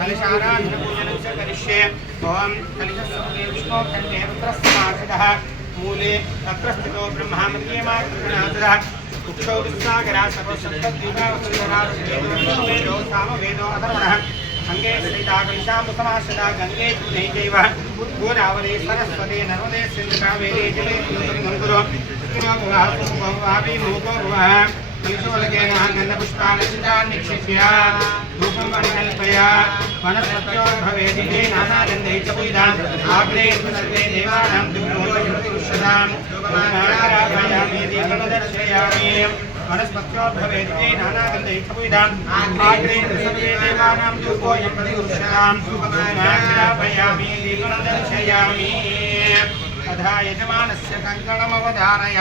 कलशाराधनपूजनं च करिष्ये ओम कलशस्य विष्णोखण्डे रुद्रस्मार्षदः मूले तत्र स्थितो ब्रह्मा मध्ये मातृगणासदः उक्षौ सागरा सर्वशब्दद्वीपावसुन्दरावेदो सामवेदो अधर्वणः अंगे स्थिता कलशामुखमाश्रिता गंगे पूर्णे चैव गोदावरी सरस्वती नर्मदे सिन्धु कावेरी जले कुरु वापि मूको भुवः कलशोलकेन गन्धपुष्पाणि निक्षिप्य धूपं परिकल्पय वनस्पत्योद्भवेदिते नानागन्धैः च पूजिताम् आग्रे सर्वे देवानां दुर्गोषदाम् आराधयामि दीपं दर्शयामि वनस्पत्योद्भवेदिते नानागन्धैः च पूजिताम् आग्रे सर्वे देवानां दुर्गोषदाम् आराधयामि दीपं दर्शयामि तथा यजमानस्य कङ्कणमवधारय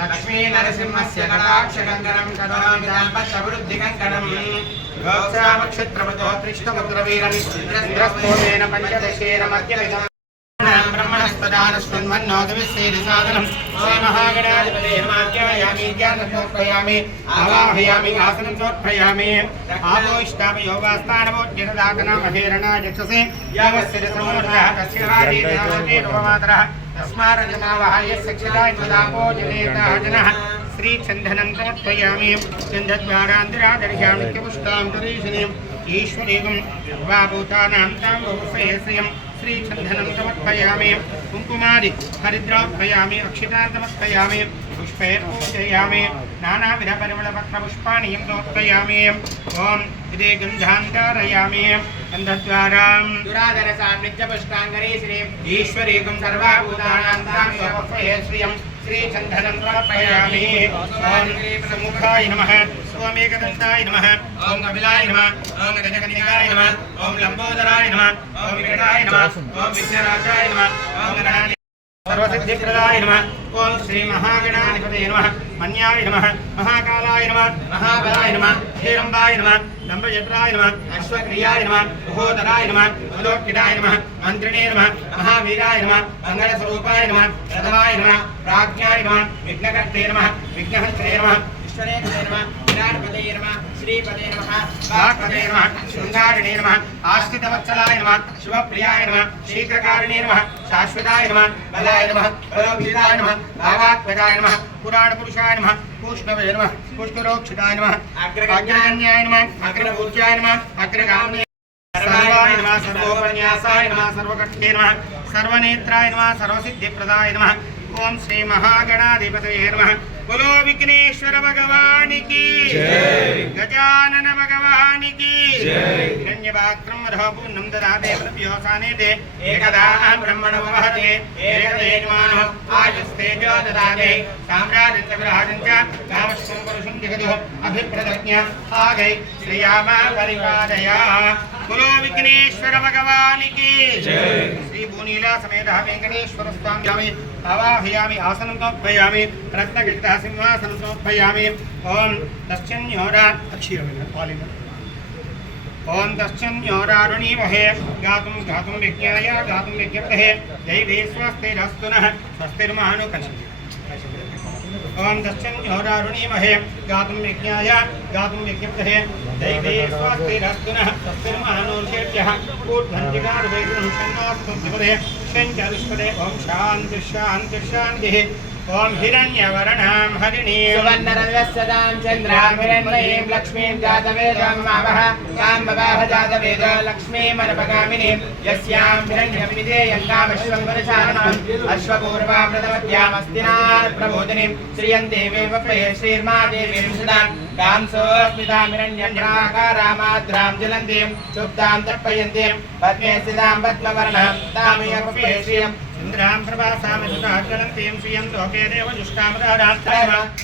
लक्ष्मी नरसिंहस्य कटाक्षकङ्कणं करोमिदाम्बत्तवृद्धिकङ्कणं गोक्षामक्षत्रवतो पृष्ठमुद्रवीरनिन्द्रस्तोमेन पञ्चदशेन मध्यमिदम् ब्रह्मणस्पदानश्वन्मन्नोदविश्वेदिसादनं श्रीमहागणाधिपते नमाध्यायामि ध्यानसमर्पयामि आवाहयामि आसनं समर्पयामि आपो इष्टापयोगास्तानवोज्यदाकनमहेरणायक्षसे यावस्सिरसमोदरः तस्य हारीदेवते नवमातरः तस्मारजमावहायस्य क्षितायन्वदापो जनेतः जनः श्रीचन्दनं समर्पयामि चन्दद्वारान्तिरादर्श्यामि नित्यपुष्टां तरीशिनीम् ईश्वरीकं सर्वाभूतानां तां बहुश्रेयश्रियं श्रीचन्दनं समर्पयामि कुङ्कुमादि हरिद्रार्पयामि अक्षितान् समर्पयामि पुष्पे पूजयामि नानाविधपरिमलपत्रपुष्पाणि समर्पयामि ॐ इति गन्धान्तारयामि गन्धद्वारां दुरादरसां नित्यपुष्टाङ्गरीश्रीम् ईश्वरीकं सर्वाभूतानां तां बहुश्रेयश्रियं श्रीचन्दनं समर्पयामि ॐ समुखाय नमः ॐ एकदन्ताय नमः ॐ कपिलाय नमः ॐ गजकन्यकाय नमः ॐ लंबोदराय नमः ॐ विकटाय नमः ॐ विघ्नराजाय नमः ॐ गणाधिपतये सर्वसिद्धिप्रदाय नमः ॐ श्री महागणाधिपतये नमः मन्याय नमः महाकालाय नमः महाबलाय नमः हेरम्बाय नमः लंबजटाय नमः अश्वक्रियाय नमः महोदराय नमः मदोक्किटाय नमः मन्त्रिणे नमः महावीराय नमः मंगलस्वरूपाय नमः प्रथमाय नमः प्राज्ञाय नमः विघ्नकर्ते नमः विघ्नहस्ते नमः ईश्वरेन्द्रे नमः विराट्पदे नमः श्रीपदे नमः वाक्पदे नमः शृंगारिणे नमः आश्रितवत्सलाय नमः शुभप्रियाय नमः शीघ्रकारिणे नमः शाश्वताय नमः बलाय नमः बलोपीताय नमः भावात्मजाय नमः पुराणपुरुषाय नमः पूष्णवे नमः पुष्करोक्षिताय नमः अग्रगण्याय नमः अग्रपूज्याय नमः अग्रगामिने सर्वाय नमः सर्वोपन्यासाय नमः सर्वकट्टे नमः सर्वनेत्राय नमः सर्वसिद्धिप्रदाय नमः ओम श्री महागणाधिपतये नमः बोलो विघ्नेश्वर भगवान की जय गजानन भगवान की जय हिरण्यपात्रं मधुपूर्णं ददाते प्रभ्योसानेते एकदा ब्रह्मणो वहते एकदेजमानो आयुस्तेजो ददाते साम्राज्यं च विराजं च कामश्वं पुरुषं जगदो अभिप्रदज्ञ आगै श्रीयामा परिपादया बोलो विघ्नेश्वर भगवान की जय श्री भूनीला समेत वेंकटेश्वर स्वामी आवाहयामि आसनं समर्पयामि रत्नगृहीतः सिंहासनं समर्पयामि ओम दक्षिण्योरा ओम दक्षिण्योरारुणीमहे गातुं गातुं विज्ञाय गातुं विज्ञप्तये दैवे स्वस्तिरस्तु नः स्वस्तिर्महानुकंसति ओम दक्षिण्योरारुणीमहे गातुं विज्ञाय गातुं विज्ञप्तये दैवे स्वस्तिरस्तु नः स्वस्तिर्महानुषेभ्यः ऊर्ध्वन्दिगार्वैगुणं शन्नोऽस्तुभ्यपदे शञ्चरुष्पदे ओम शान्तिः शान्तिः शान्तिः ओम हिरण्यवर्णां हरिणीं सुवर्णरजस्सदां चन्द्रां हिरण्मयीं लक्ष्मीं जातवेदं मावः कामवाह जातवेद लक्ष्मीमनपगामिनीं यस्यां हिरण्यमिदेयं कामश्वं वरचारणम् अश्वपूर्वा प्रथमद्यामस्तिनात् प्रबोधिनीं श्रियं देवीं वपये श्रीर्मा देवीं सुदां कांसोऽस्मितां हिरण्यम्राकारामाद्रां ज्वलन्तीं शुब्धां तर्पयन्तीं पद्मे स्थितां पद्मवर्णां तामियं वपये श्रियं इंद्रां प्रभासामजुताचलन्तीं श्रियं लोके देवजुष्टामदारां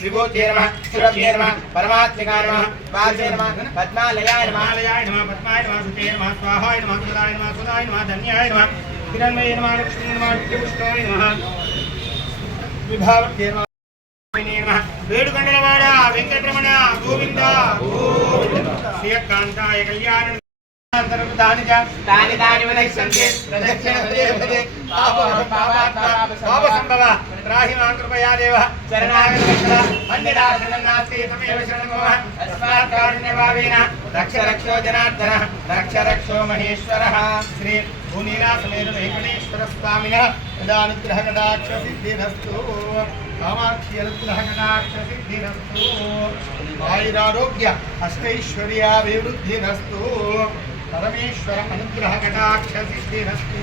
विभूते नमः सुरभ्ये नमः परमात्मिकाय नमः वासे नमः पद्मालयाय नमः पद्माय नमः सुते नमः स्वाहाय नमः सुदाय नमः धन्याय नमः हिरण्मये नमः लक्ष्मी नमः विष्णुवाय नमः विभावते नमः वेणुगंडलवाड वेंकटरमण गोविंद श्रीकांताय कल्याण तानि तानि वदिष्यन्ते प्रदक्षिणपदे पापसम्भव त्राहि मां कृपया देव शरणागतवत्सल मन्दिराशरणं नास्ति तमेव शरणं मम तस्मात् कारुण्यभावेन रक्ष रक्षो जनार्दनः रक्ष रक्षो महेश्वरः श्री भूनीलासमेत वेंकटेश्वर स्वामिनः तदानुग्रहकटाक्षसिद्धिरस्तु कामाक्षिरनुग्रहकटाक्षसिद्धिरस्तु आयुरारोग्य अष्टैश्वर्याभिवृद्धिरस्तु परमेश्वर अनुग्रहकटाक्षसिद्धिरस्तु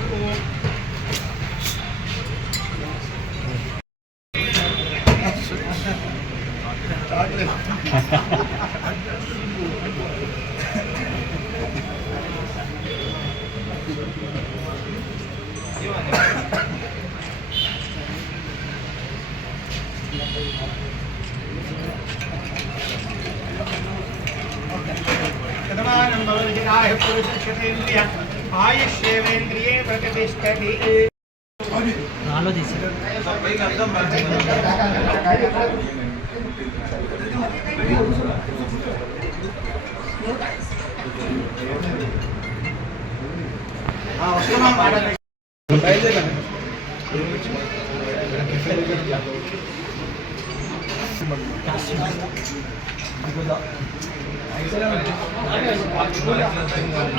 कदमानं भवन्तिनाय पुरुषक्षतेन्द्रिय आयुष्येवेन्द्रिये प्रतिष्ठति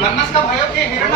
नमस्कार भयो के हेर्न